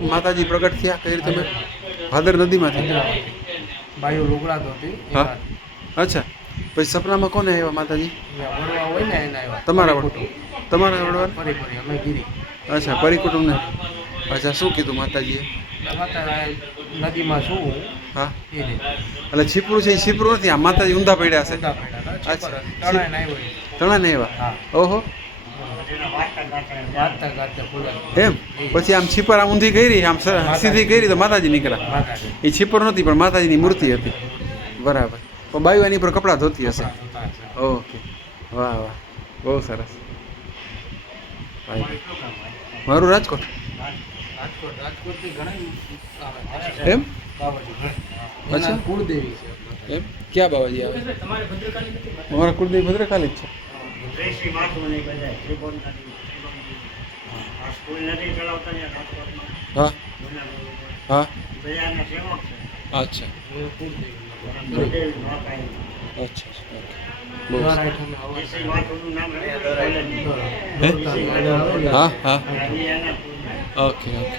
માતાજી પ્રગટ થયા કઈ રીતે તમે? ભાદર નદીમાંથી? બાયો લુગડાતો હતી હા. અચ્છા. પછી સપનામાં કોને આવ્યા માતાજી? હોય ને એને આવ્યા. તમારા વડવા? તમારા વડવા ફરી ફરી અમે ગીરી. અચ્છા પરિકુટુંબને? અચ્છા શું કીધું માતાજીએ? માતા નદીમાં શું? હા? એટલે છીપરું છે એ છીપરું નથી આ માતાજી ઊંધા પડ્યા છે. અચ્છા. આવ્યો. તણા નહીં એવા ઓહો. એમ? પછી આમ છીપર આમ ઊંધી કરી આમ સ- સીધી કરી તો માતાજી નીકળ્યા. એ છીપર નહોતી પણ માતાજીની મૂર્તિ હતી. બરાબર. પણ બાયુ એની પર કપડાં ધોતી હશે. ઓકે. વાહ વાહ. બહુ સરસ. મારું રાજકોટ? રાજકોટ રાજકોટથી ઘણા આવે એમ? અચ્છા. કુળદેવી એમ ક્યાં બાબાજી આવે અમારા કુળદેવી ભદ્રકાલી જ છે. દેશી માથું નહીં બધાય ત્રિકોણ નથી આ સ્કૂલ નથી ચલાવતા ને રાજકોટમાં? હા. હા. બધાના સેવક છે. અચ્છા. અચ્છા હે? હા. હા ઓકે ઓકે.